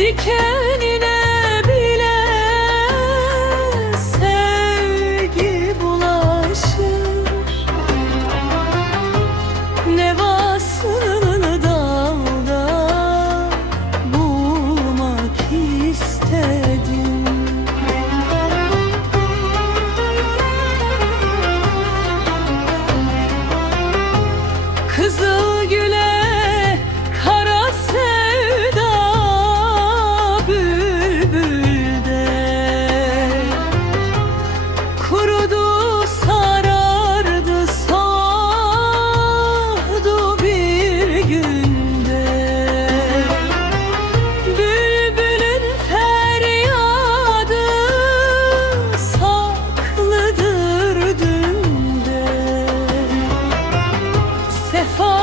Dikenine Sefasını